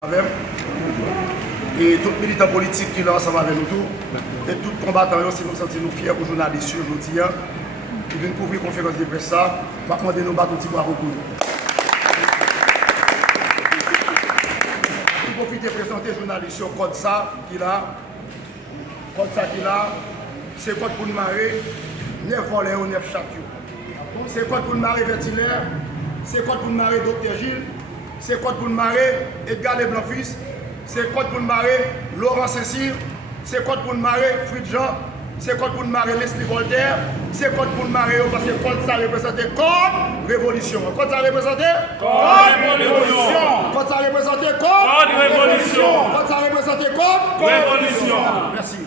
avec et tout militant politique qui est ensemble avec nous tous et tout combattant si nous sentons nous fiers pour journalistes aujourd'hui qui viennent couvrir la conférence de presse ça va demander nos bateaux pour recours. Pour profiter de présenter les journalistes sur code ça qu'il a c'est code pour nous marrer 9 volets ou 9 chaque jour. C'est code pour nous marrer Vertinaire, c'est code pour nous marrer Dr Gilles, c'est code pour nous marrer Edgar Leblanc-Fils, c'est code pour nous marrer Laurent Saint-Cyr, c'est code pour nous marrer Fritz Jean, c'est code pour nous marrer Leslie Voltaire, c'est code pour nous marrer parce que code ça représente code révolution. Code ça représente code révolution. Code ça représente code révolution. Code ça représente code révolution. Merci.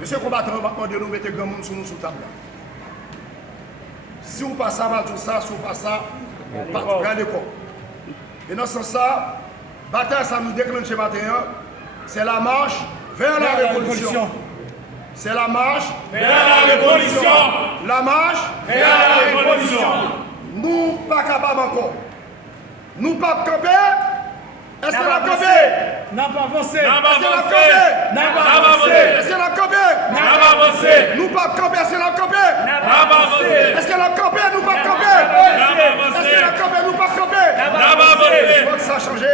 Monsieur le combattant, on va demander de nous mettre grand monde sur nous sous table. Si vous passez à tout ça, si vous passez à regardez quoi. Et dans ce sens, la bataille ça nous déclenche matin, c'est la marche vers la révolution. C'est la marche vers la révolution. La marche vers la révolution. Nous pas capables encore. Nous pas camper. Est-ce que la camper? N'a pas avancé. Est-ce que la camper? N'a pas avancé. Est-ce que la camper? N'a pas avancé. Nous pas camper. Est-ce que la camper? N'a pas avancé. Est-ce que la camper? Nous pas camper. Est-ce que la camper? Nous pas camper. N'a pas avancé. Faut que ça change.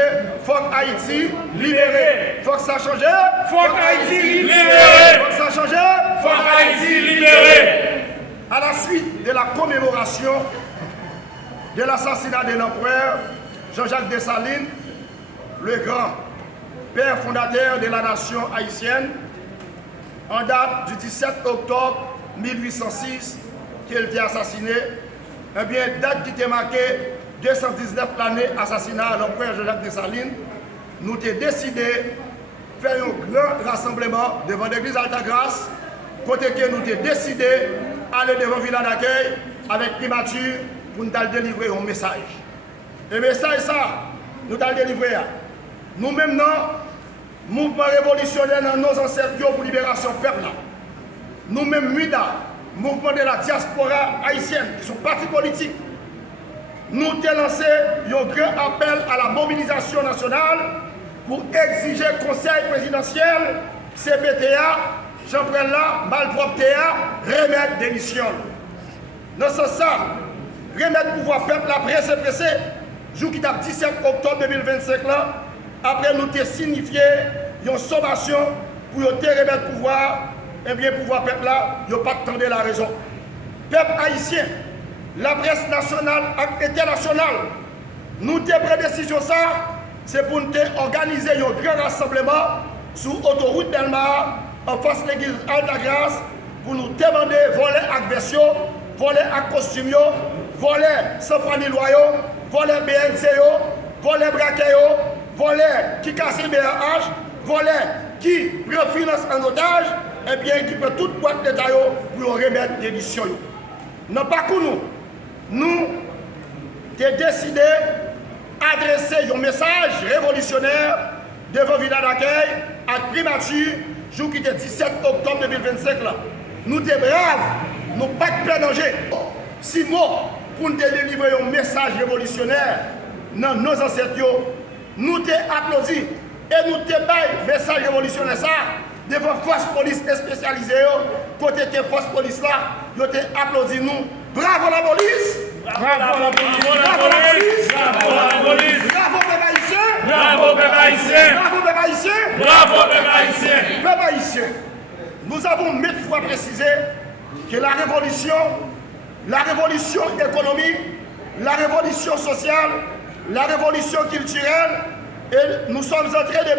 Faut que Haïti libéré. Faut que ça change. Faut que Haïti libéré. Faut que ça change. Faut que Haïti libéré. À la suite de la commémoration de l'assassinat de l'empereur Jean-Jacques Dessalines, le grand père fondateur de la nation haïtienne, en date du 17 octobre 1806, qu'il a été assassiné, eh bien, date qui était marquée 219 l'année assassinat de l'empereur Jean-Jacques Dessalines, nous avons décidé de faire un grand rassemblement devant l'église Altagrace, côté que nous avons décidé d'aller devant le village d'accueil avec primature pour nous délivrer un message. Et message ça, nous allons délivrer. Nous-mêmes, non, mouvement révolutionnaire dans nos ancêtres pour libération peuple. Nous-mêmes, MUDA, mouvement de la diaspora haïtienne, qui sont partis politiques, nous avons lancé un grand appel à la mobilisation nationale pour exiger le Conseil présidentiel, CPTA, Jean-Prella, Malpropre-TA, remettre démission. Dans ce sens, remettre pouvoir peuple la presse, jour qui date 17 octobre 2025 là, après nous avons signifié une sommation pour remettre pouvoir, et bien pouvoir peuple là, il n'y a pas de la raison. Peuple haïtien, la presse nationale et internationale, nous avons pris décision ça, c'est pour nous organiser un grand rassemblement sur l'autoroute Delmar, en face de l'église Altagrace, pour nous demander voler agression, voler à costume, voler Sofrani Loyo, voler BNC, voler braquet, voler qui casse le BRH, voler qui prend finance en otage, et bien qui peut toute boîte d'État pour remettre l'édition. Non pas que nous avons décidé d'adresser un message révolutionnaire devant le village d'accueil à primature, jour qui était 17 octobre 2025. Là. Nous sommes braves, nous pas de plein danger. 6 mois pour nous délivrer un message révolutionnaire dans nos ancêtres, nous t'ai applaudi et nous t'ai baillé message révolutionnaire ça devant force police spécialisée, côté que force police là, nous t'ai applaudi nous. Bravo la police! Bravo la police! Bravo la police! Bravo la police! Bravo peuple haïtien! Bravo peuple haïtien! Bravo peuple haïtien! Bravo peuple haïtien! Peuple haïtien, nous avons maintes fois précisé que la révolution économique, la révolution sociale, la révolution culturelle, et nous sommes en train de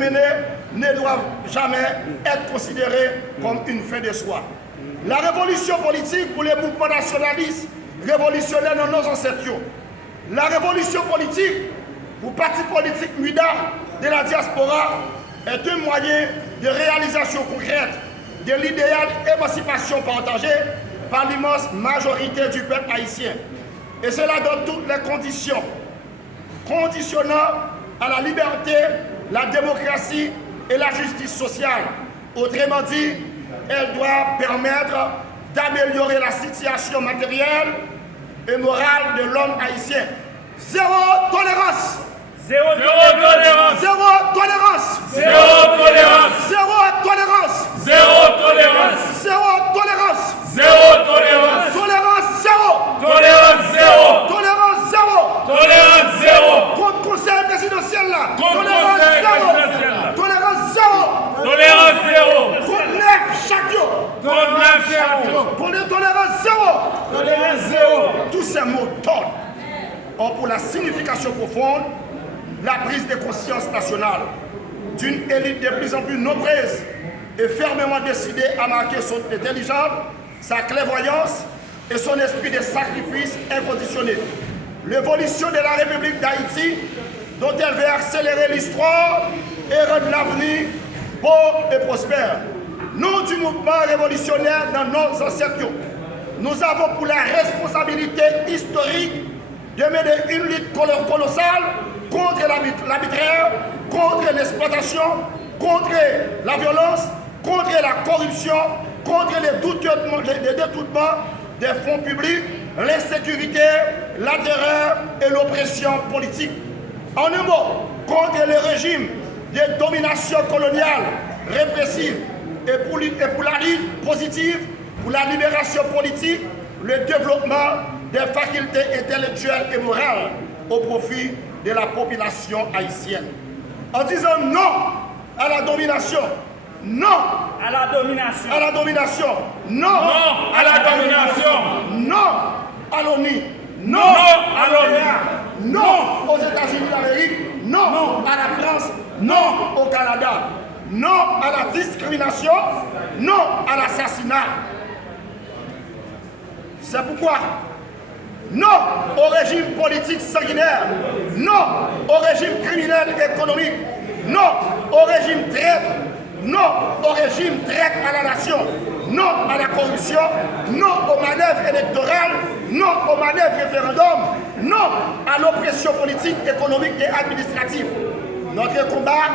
mener, ne doivent jamais être considérées comme une fin de soi. La révolution politique pour les mouvements nationalistes révolutionnaires dans nos ancêtres. La révolution politique pour le parti politique MUDA de la diaspora est un moyen de réalisation concrète de l'idéal d'émancipation partagée par l'immense majorité du peuple haïtien. Et cela dans toutes les conditions, conditionnant à la liberté, la démocratie et la justice sociale. Autrement dit, elle doit permettre d'améliorer la situation matérielle, et morale de l'homme haïtien. Zéro tolérance. Zéro tolérance. Zéro tolérance. Zéro tolérance. Zéro tolérance. Zéro tolérance. Zéro tolérance. Zéro tolérance. Tolérance zéro. Tolérance zéro. Tolérance zéro. Tolérance zéro. Contre conseil présidentiel là. Contre Tolérance conseil zéro. présidentiel là. Tolérance zéro. Tolérance zéro. Contre neuf chaque jour. Contre neuf chaque jour. Pour les tolérances zéro. Tolérance zéro. Tous ces mots tordent ont pour la signification profonde la prise de conscience nationale d'une élite de plus en plus nombreuse et fermement décidée à marquer son intelligence, sa clairvoyance et son esprit de sacrifice inconditionné. L'évolution de la République d'Haïti, dont elle veut accélérer l'histoire et rendre l'avenir beau et prospère. Nous, du mouvement révolutionnaire dans nos ancêtres, nous avons pour la responsabilité historique de mener une lutte colossale contre l'arbitraire, contre l'exploitation, contre la violence, contre la corruption, contre les détournements des fonds publics, l'insécurité, la terreur et l'oppression politique. En un mot, contre le régime de domination coloniale répressive et pour la lutte positive, pour la libération politique, le développement des facultés intellectuelles et morales au profit de la population haïtienne. En disant non à la domination, non À la domination. à la domination, non Non à la domination. non à l'ONU, non à l'ONU. non aux États-Unis d'Amérique, non à la France, non au Canada, non à la discrimination, non à l'assassinat. C'est pourquoi non au régime politique sanguinaire, non au régime criminel économique, non au régime traite, non au régime traite à la nation, non à la corruption, non aux manœuvres électorales, non aux manœuvres référendums, non à l'oppression politique, économique et administrative. Notre combat,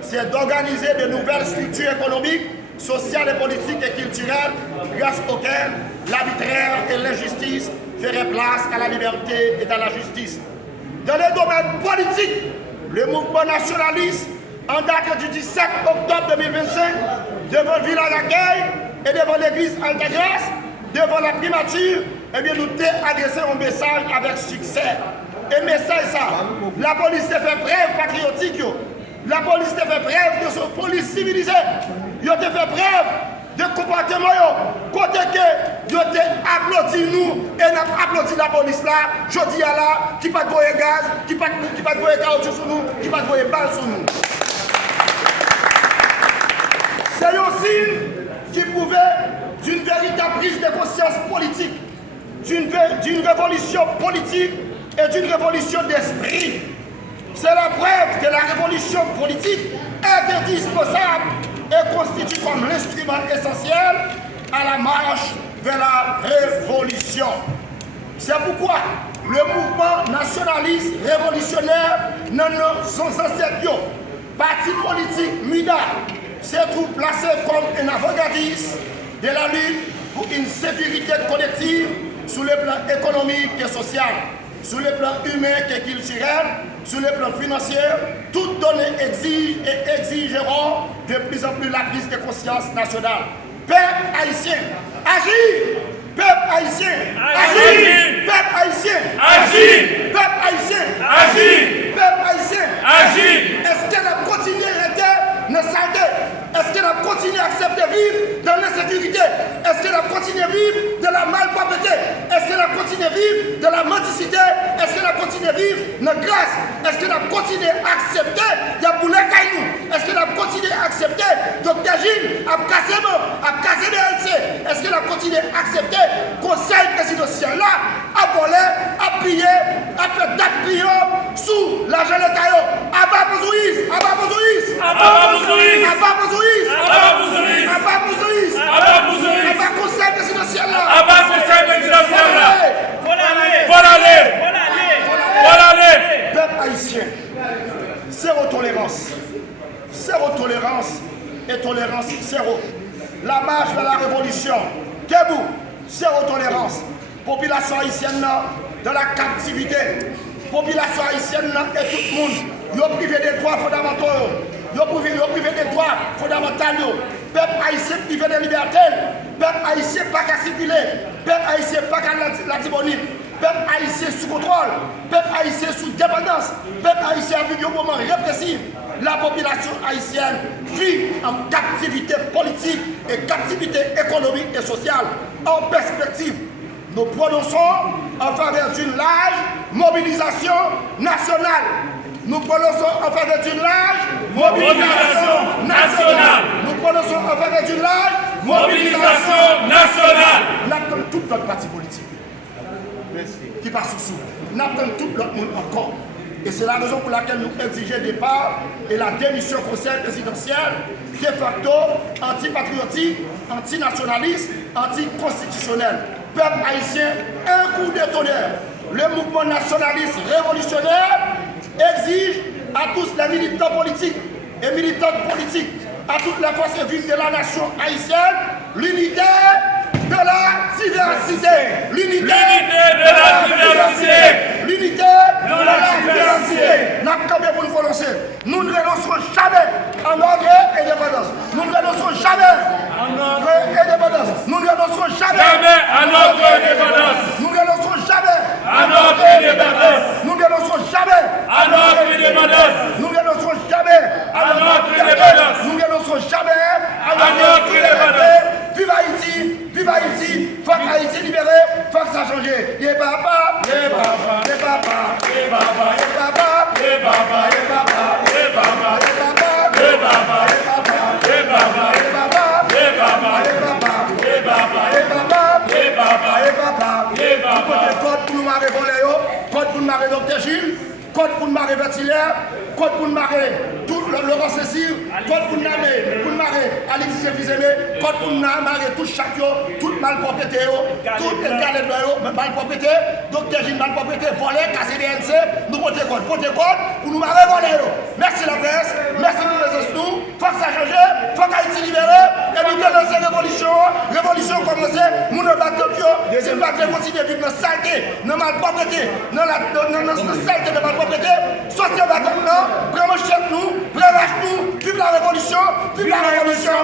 c'est d'organiser de nouvelles structures économiques, sociales et politiques et culturelles grâce auxquelles l'arbitraire et l'injustice feraient place à la liberté et à la justice. Dans les domaines politiques, le mouvement nationaliste, en date du 17 octobre 2025, devant le village d'accueil et devant l'église Alta-Grâce, devant la primature, eh bien, nous t'ai adressé un message avec succès. Et message ça, la police a fait preuve patriotique, yo. La police a fait preuve de son police civilisée. Ils ont fait preuve de comportement, côté que ils ont applaudi nous et nous applaudi la police là, je dis à là, qui pas de gaz, qui pas de caoutchouc sur nous, qui pas de balles sur nous. C'est un signe qui prouvait d'une véritable prise de conscience politique, d'une révolution politique et d'une révolution d'esprit. C'est la preuve que la révolution politique est indispensable et constitue comme l'instrument essentiel à la marche vers la révolution. C'est pourquoi le mouvement nationaliste révolutionnaire dans nos ancêtres, parti politique MIDA, se trouve placé comme un avant-gardiste de la lutte pour une sécurité collective sur le plan économique et social, sur le plan humain et culturel, sur le plan financier. Toutes données exigent et exigeront de plus en plus la prise de conscience nationale. Peuple haïtien, agis! Peuple haïtien, agis! Peuple haïtien, agis! Peuple haïtien, agis! Peuple haïtien, agis! Est-ce qu'elle a continué à rester dans la santé? Est-ce qu'elle a continué à accepter de vivre dans l'insécurité? Est-ce qu'elle a continué à vivre de la malpropreté? Est-ce qu'elle a continué à vivre de la mendicité? Est-ce qu'elle a continué à vivre de la grâce? Est-ce qu'elle a continué à accepter de bouler caillou? Est-ce qu'elle a continué à accepter Dr. Gilles à casser le LC? Est-ce qu'elle a continué à accepter le conseil présidentiel là, à voler, à piller, à faire date prière sous l'argent de l'État? Abba Bouzoïs, Abba Bouzoïs, Abba Bouzoïs, Abba Bouzoïs, Abba Bouzoïs, Abba Bouzoïs, Abba Bouzoïs, Abba conseil présidentiel là. Abba conseil présidentiel là. Voilà aller. Peuple haïtien, zéro tolérance. Zéro tolérance et tolérance zéro. La marche vers la révolution. Debout, zéro tolérance. population haïtienne dans la captivité. Population haïtienne et tout le monde, ils ont privé des droits fondamentaux. Ils ont privé des droits fondamentaux. Peuple haïtien privé de liberté. Peuple haïtien pas qu'à circuler. Peuple haïtien pas qu'à la Tibonite. Peuple haïtien sous contrôle. Peuple haïtien sous dépendance. Peuple haïtien a vécu un moment répressif. La population haïtienne vit en captivité politique et captivité économique et sociale. En perspective, nous prononçons en faveur d'une large mobilisation nationale. Nous prononçons en faveur d'une large mobilisation nationale. Nous prononçons en faveur d'une large mobilisation nationale. Nous attendons tout notre parti politique qui passe sous. Nous attendons tout notre monde encore. Et c'est la raison pour laquelle nous exigeons le départ et la démission au conseil présidentiel, de facto antipatriotique, antinationaliste, anticonstitutionnel. Peuple haïtien, un coup de tonnerre. Le mouvement nationaliste révolutionnaire exige à tous les militants politiques et militantes politiques, à toutes les forces vives de la nation haïtienne, l'unité de la diversité. L'unité de la diversité. L'unité de la diversité. Nous avons pour nous prononcer. Nous ne renoncerons jamais à notre indépendance. Nous ne renoncerons jamais à notre indépendance. Nous ne renoncerons jamais à notre indépendance. Nous ne renoncerons jamais à notre indépendance. Nous ne renoncerons jamais à notre indépendance. Nous ne renoncerons jamais à notre indépendance. Nous ne renoncerons jamais à notre indépendance. Vive Haïti! Vive Haïti! Faut que Haïti libéré! Faut que ça change! Yé papa! Yé papa! Yé papa! Yé papa! Yé papa! Yé papa! Yé papa! Yé papa! Yé papa! Yé papa! Yé papa! Yé papa! Yé papa! Yé papa! Yé papa! Yé papa! Yé papa! Yé papa! Yé papa! Code pour nous marrer Voléo, code pour nous marrer Dr. Gilles, code pour nous marrer Vertilaire, code pour nous marrer tout Laurent Cécile, code pour nous marrer Alexis Fils-Aimé, code pour nous marrer tout Chakio, tout malpropreté, tout Galette malpropreté, Dr. Gilles malpropreté, volé, cassé DNC, nous portons code pour nous marrer Voléo. Merci la presse, merci pour les esprits, faut que ça change, faut qu'Haïti libéré, éviter lancer révolution, révolution commencée, nous ne battons plus, si nous battons continuer vivre dans la saleté, dans la malpropreté, dans la saleté de la malpropreté, sortir maintenant, vraiment chez nous, relâche nous, vive la révolution, vive la révolution.